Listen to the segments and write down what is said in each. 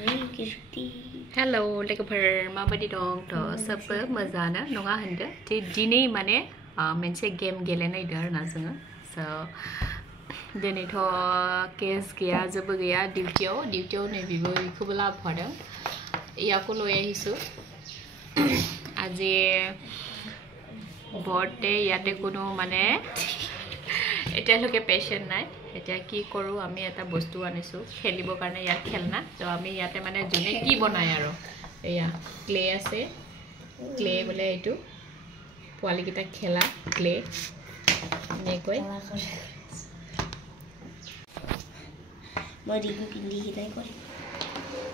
Hello, लोगोफोर माबायदि दं थ' सबबो मोजाङानो नङा होनदो दिनै माने मोनसे गेम गेलेनाय दं आरोना जोङो स' दिनैथ' केस गैया जेबो गैया डिउटियाव नै बिबो बेखौबो लाबोफादों ইয়াকো লৈ আহিছোঁ আজি बर्थडे ইয়াতে কোনো মানে এতিয়ালৈকে পেশেন্ট নাই এতিয়া কি কৰো আমি এটা বস্তু আনিছো খেলিবৰ কাৰণে ইয়াত খেলনা তো আমি ইয়াতে মানে জুনে কি বনায় আৰু এয়া ক্লে আছে ক্লে বলে এটো পোৱালি কিটা খেলা ক্লে নে কই মৰি পিন্ধি হিলাই কৰি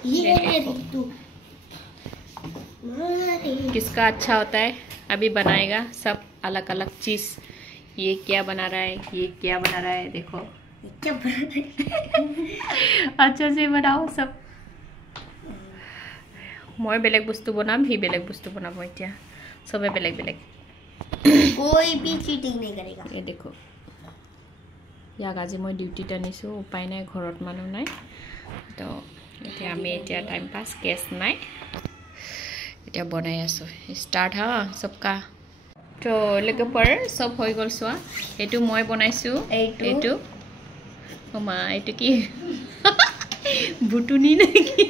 ये तू किसका अच्छा होता है अभी बनाएगा सब अलग अलग चीज ये क्या बना रहा है ये क्या बना रहा है देखो क्या बना रहा है अच्छा से बनाओ सब मैं बेलेग वस्तु बनाम ही बेलेग वस्तु बनाबो इतना सबे बेलेग बेलेग कोई भी चीटिंग नहीं करेगा ये देखो याक आज मैं डिউটি টানিছো উপায় নাই ঘৰত মানুহ নাই তো এতিয়া আমি এতিয়া টাইম পাস কেছ নাই এতিয়া বনাই আছো স্টার্ট हा सबका তো লগपर सब হৈ গল সোয়া এটু মই বনাইছো এটু ওমা এটু কি বুটুনি নাকি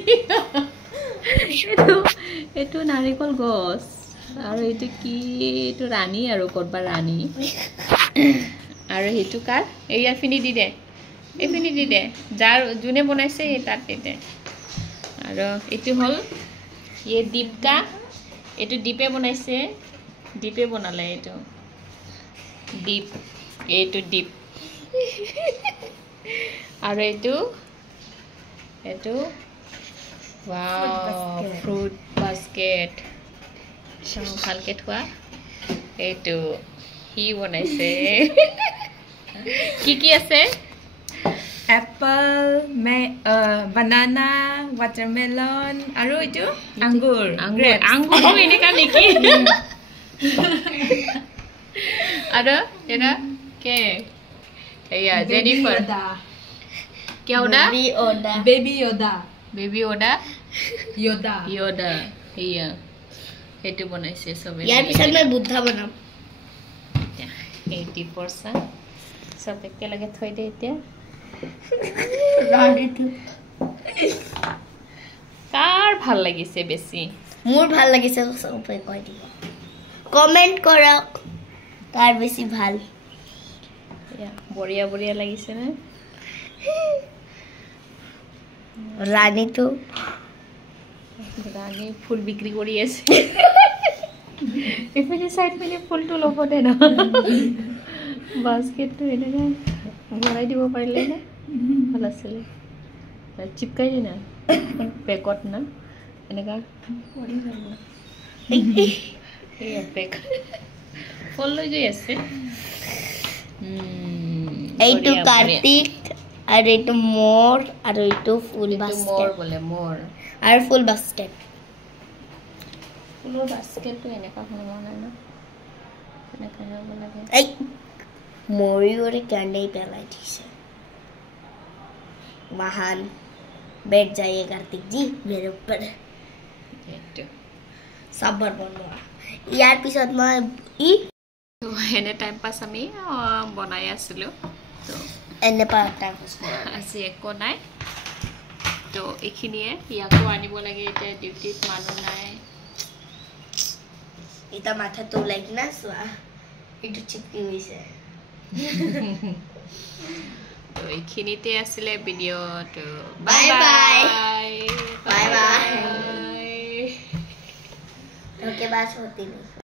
এটু নাৰিকল গছ আৰু এটু কি এটু ৰাণী আৰু কৰবা ৰাণী আৰু হেতু কাৰ এয়া ফিনি দি দে এফিনি দি দে যাৰ জুনে বনাইছে এই তাত দি দে আৰু এটু হল ये दीप का एटु दीपे बनाइसे दीपे बनाले एटु दीप एटु दीप और एटु एटु वाओ फ्रूट बास्केट सब ভালকে থোৱা एटु ही बनाइसे কি আছে एप्पल बनाना वाटरमेलन और इटु अंगूर अंगूर तो এনেকা নেকি और एरा के एया जेनिफर क्या होदा बेबी ओदा योदा एया हेतु बनाइছে सब यार पिছত मैं बुद्धा बनाम 80% सब एके लगे थৈ दे এতিয়া कार ভাল লাগিছে বেছি মোৰ ভাল লাগিছে সবে কই দিব কমেন্ট কৰক কাৰ বেছি ভাল ইয়া বঢ়িয়া বঢ়িয়া লাগিছে না ৰাণী ফুল বিক্ৰি কৰি আছে এফালে সাইড মানে ফুলটো লব দে না বাস্কেটটো এনেকা ভৰাই দিব পাৰিলে না ভাল আছিল চিপকাই দি না পেকত না এনেকা কৰি যাব এই পেক ফুল লৈ গৈ আছে এইটো কাৰ্তিক আৰু এইটো মোৰ আৰু এইটো ফুল বাস্কেট মোৰ বলে মোৰ আৰু ফুল বাস্কেট ফুলৰ বাস্কেটটো এনেকা হ'ব নাই না এনেকা হ'ব লাগে এই ময়ূরে কান্ডে পেলাই দিছে महान बैठ जाइए कार्तिक जी मेरे ऊपर सबर बनवा यार पिছত মই ই তো এনে টাইম পাস আমি বনাই আছিলো তো এনে টাইম পাস আজি একো নাই তো এখিনিয়ে ইয়াকো আনিব লাগে এতিয়া ডিউটিত মানুহ নাই এটা মাথা তো লাইক না সোয়া এটো চিপকি হইছে তো এখিনিতে আসলে ভিডিও তো bye bye bye bye okay বাস होती नहीं